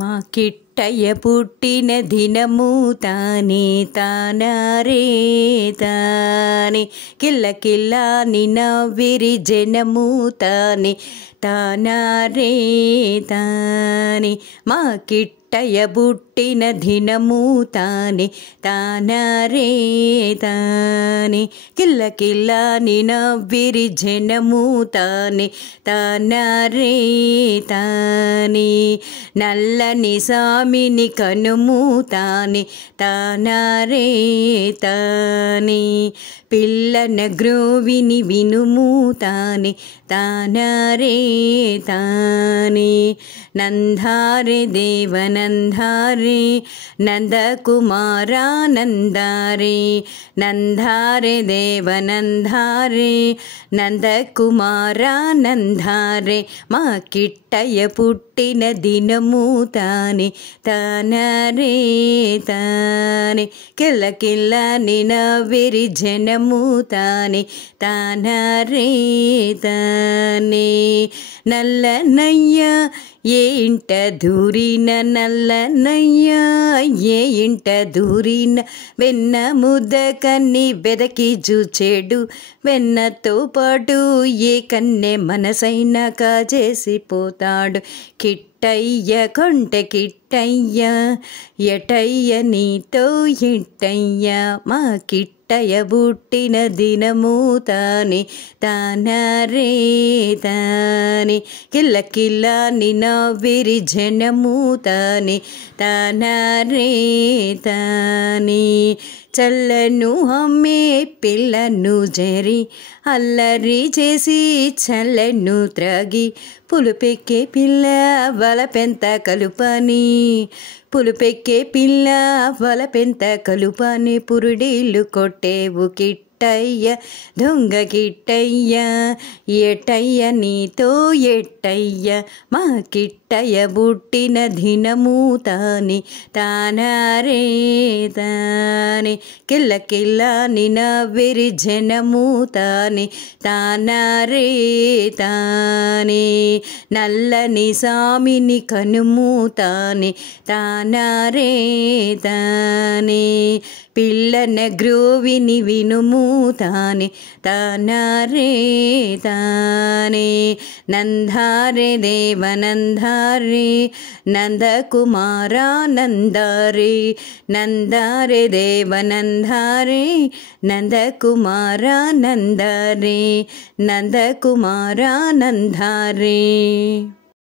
మా కిట్టయ్య పుట్టిన దినము తానే తానారే తానే కిల్ల కిల్ల నవ్విరి జనము తానే తానారే తానే మా కిట్టయ్య పుట్టిన దినము తానే తానారే తానే కిల్ల కిల్ల నవ్విరి జనము తానే తానారే తానే నల్లని సామిని కనుము తానే తానారే తానే పిల్లన గ్రోవిని వినుము తానే తానారే తానే నందారే దేవనందారే నందకుమారా నందారే నందారే దేవనందారే నందకుమారా నందారే మా కిట్టయ్య పుట్టిన దినము తానే తానారే తానే కిల్ల కిల్ల నవ్విరి జనము తానే తానారే తానే నల్లనయ్య ఏ ఇంట దూరిన నల్లనయ్య ఏ ఇంట దూరిన వెన్న ముద్ద కన్ని వెదకి చూచేడు వెన్నతో పాటు ఏ కన్నె మనసైన కాజేసిపోతాడు కిట్టయ్య కొంట కిట్టయ్య ఎటయ్య నీతో ఎట్టయ్య మా కిట్టయ్య పుట్టిన దినము తానే తానారే తానే కిల్ల కిల్ల నవ్విరి జనము తానే తానారే తానే చల్లను అమ్మే పిల్లను జరి అల్లరి చేసి చల్లను త్రాగి పులుపెక్కే పిల్ల వలపెంత కలుపని పులుపెక్కే పిల్ల వలపెంత కలుపని పురుడీళ్ళు కొట్టేవు కిట్టయ్య దొంగ కిట్టయ్య ఎట్టయ్య నీతో ఎట్టయ్య మా కిట్టయ్య పుట్టిన దినము తానే తానారే తానే కిల్ల కిల్ల నవ్విరి జనము తానే తానారే తానే నల్లని సామిని కనుము తానే తానారే తానే పిల్లన గ్రోవిని వినుము తానే తానారే తానే నందారే దేవనందారే నందకుమారా నందారే నందారే దేవనందారే నందకుమారా నందారే నందకుమారా నందారే